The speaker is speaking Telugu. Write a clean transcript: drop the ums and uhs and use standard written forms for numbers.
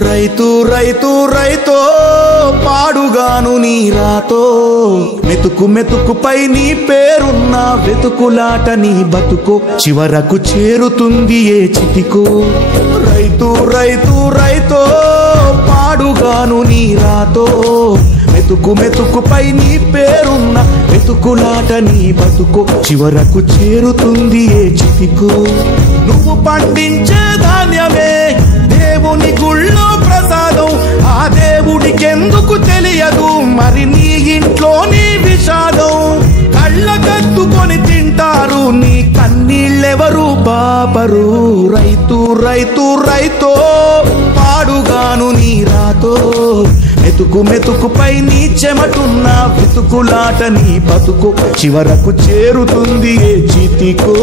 రైతు రైతు రైతో పాడుగాను నీ రాతో మెతుకు మెతుకుపై నీ పేరున్న వెతుకులాట నీ బతుకు చివరకు చేరుతుంది ఏ చితికో రైతు రైతు రైతో పాడుగాను నీ రాతో మెతుకు మెతుకుపై నీ పేరున్న వెతుకులాట నీ బతుకు చివరకు చేరుతుంది ఏ చితికో నువ్వు పండించే ధాన్యమే దేవుని గుళ్ళో ప్రసాదం ఆ దేవుడికెందుకు తెలియదు మరి నీ ఇంట్లో నీ విషాదం కళ్ళకద్దుకొని తింటారు నీ కన్నీళ్ళెవరు పాపరు రైతు రైతు రైతో పాడుగాను నీ రాతో మెతుకు మెతుకుపై నీ చెమటున్న వెతుకులాట నీ బతుకు చివరకు చేరుతుంది ఏ చితికో